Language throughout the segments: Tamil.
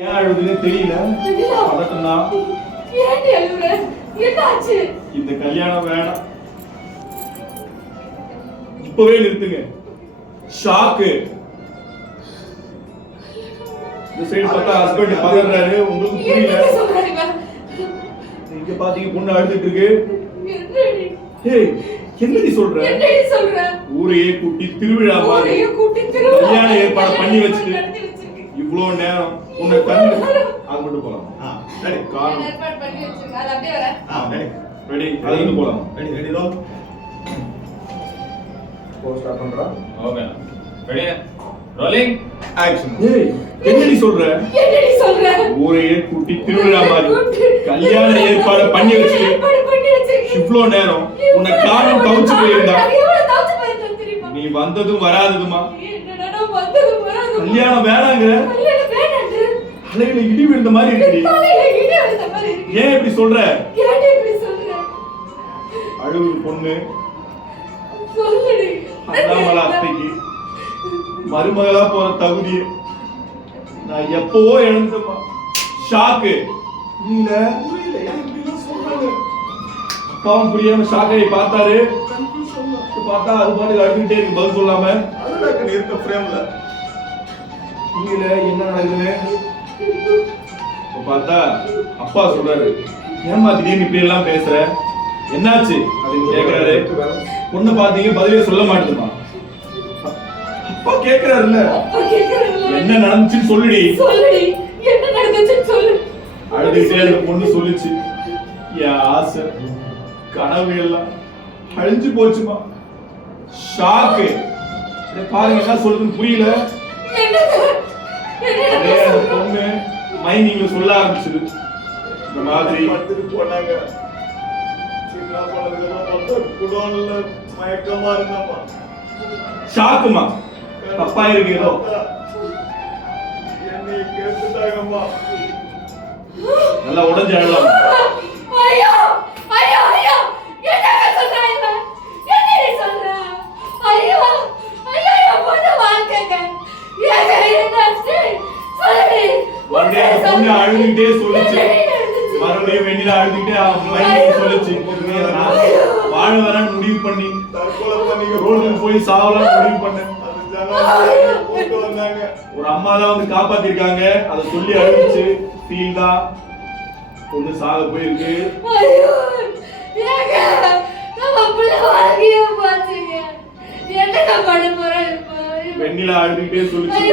ஏன் அழுதுன்னு தெரியல. பதட்டம்னா இந்த கல்யாணம் வேணாம், இப்பவே நிறுத்துங்க. ஷாக்கு. இந்த சைடு பார்த்தா ஹஸ்பண்ட் பதறாரு, உங்களுக்கு புரியல. இங்க பாத்தீங்க பொண்ணு அழுதுட்டு இருக்கு. ஏய் என்னடி சொல்ற? ஊரையே கூட்டி திருவிழா மாதிரி கல்யாண ஏற்பாடு பண்ணி வச்சுட்டு இவ்வளவு நேரம் உன்னை கண்டு அது மட்டும் போலாம். ரெடி கார் ஏற்பாடு பண்ணி வச்சிருங்க, அது அப்படியே வர. ரெடி அது இன்னும் போலாம். Ready role. போஸ்ட் ஸ்டார்ட் பண்றா. Okay ready rolling action. ஏய் என்னடி சொல்ற? ஊரையே கூட்டி திருவிழா மாதிரி கல்யாண ஏற்பாடு பண்ணி வச்சிட்டு இவ்வளவு நேரம் உன்னை காணும் கவுச்சு போயிருந்தா நீ வந்ததும் வராததுமா கல்யாணம் வேணாங்கிற அலையில இடி விழுந்த மாதிரி இருக்கு. ஏன் இப்படி சொல்ற? அழுவு பொண்ணு அண்ணாமலை அத்தைக்கு மருமகளா போற தகுதி நான் எப்பவோ இழந்தமா. ஷாக்கு. நீல அப்பாவும் புரியாம ஷாக்கை பார்த்தாரு. பார்த்தா அது பாட்டுக்கு அழுதுகிட்டே இருக்கு, பதில் சொல்லாம. இருக்க ஃப்ரேம்ல நீல என்ன நடக்குது பார்த்தா அப்பா சொல்றாரு, ஏமா திடீர்னு இப்படி எல்லாம் பேசுற, என்னாச்சு அப்படின்னு கேக்குறாரு. பொண்ணு பாத்தீங்க பதிலே சொல்ல மாட்டேதுமா. அப்பா கேக்குறாருல்ல, என்ன நடந்துச்சுன்னு சொல்லுடி. அழுதுகிட்டே அந்த பொண்ணு சொல்லுச்சு, என் ஆசை கனவு எல்லாம் அழிஞ்சு போச்சுமா. ஷாக்கு. பாருங்க என்ன சொல்லுன்னு புரியல. பொண்ணு மைனிங்ல சொல்ல ஆரம்பிச்சது, இந்த மாதிரி போனாங்க. மயக்கமா இருந்தாமா. ஷாக்குமா. தப்பா இருக்கு ஏதோ. என்னை கேட்டுட்டாங்கம்மா. நல்லா உடைஞ்சு அழலாம். அழுதுகிட்டே சொல்லுச்சு, மறுபடியும் வெளியில அழுதுகிட்டே சொல்லுச்சு, வாழ வர முடிவு பண்ணி ரோடுக்கு போய் சாவலாம் முடிவு பண்ண. ஒரு அம்மா தான் வந்து காப்பாத்திருக்காங்க. அதை சொல்லி அழுதுச்சு. ஃபீல் தான் பொண்ணு சாக போயிருக்கு. வெண்ணிலா அழுதுகிட்டே சொல்லுச்சு,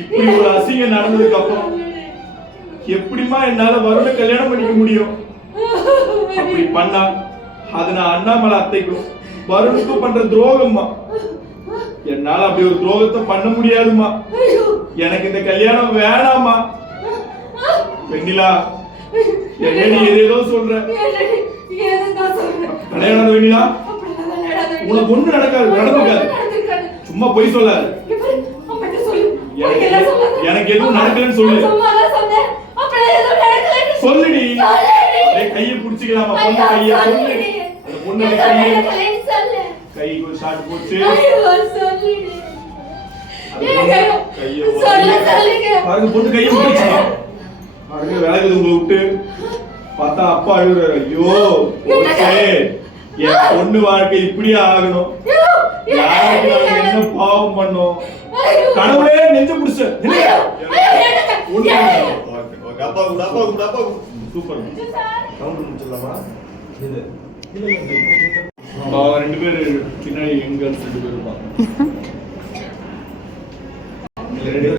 இப்படி ஒரு அசிங்கம் நடந்ததுக்கு அப்புறம் எப்படிமா என்னால வருண கல்யாணம் பண்ணிக்க முடியும்? அப்படி பண்ணா அது நான் அண்ணாமலை அத்தைக்கும் வருணுக்கும் பண்ற துரோகம்மா. என்னால அப்படி ஒரு துரோகத்தை பண்ண முடியாதுமா. எனக்கு இந்த கல்யாணம் வேணாமா. வெண்ணிலா என்ன ஏதோ சொல்ற? கல்யாணம் வெண்ணிலா உனக்கு ஒண்ணு நடக்காது. சும்மா பொய் சொல்லாது. எனக்கு எதுவும் நடக்கலன்னு சொல்லு. சொல்லுடி. கையை புடிச்சுக்கலாமா? பொண்ணு கையை சொல்லு. அந்த பொண்ணு கைக்கு ஒரு ஷாட் போச்சு. பாருங்க பொண்ணு கையை விட்டுச்சுமா. பாருங்க விலகுது உங்களை விட்டு. பார்த்தா அப்பா அழுகுறாரு, ஐயோ என் பொண்ணு வாழ்க்கை இப்படியே ஆகணும். யாருக்கு நாங்க என்ன பாவம் பண்ணோம்? கடவுளே நெஞ்ச புடிச்ச. சூப்பர். ரெண்டு பேரு பின்னாடி எங்க 2 பேரும்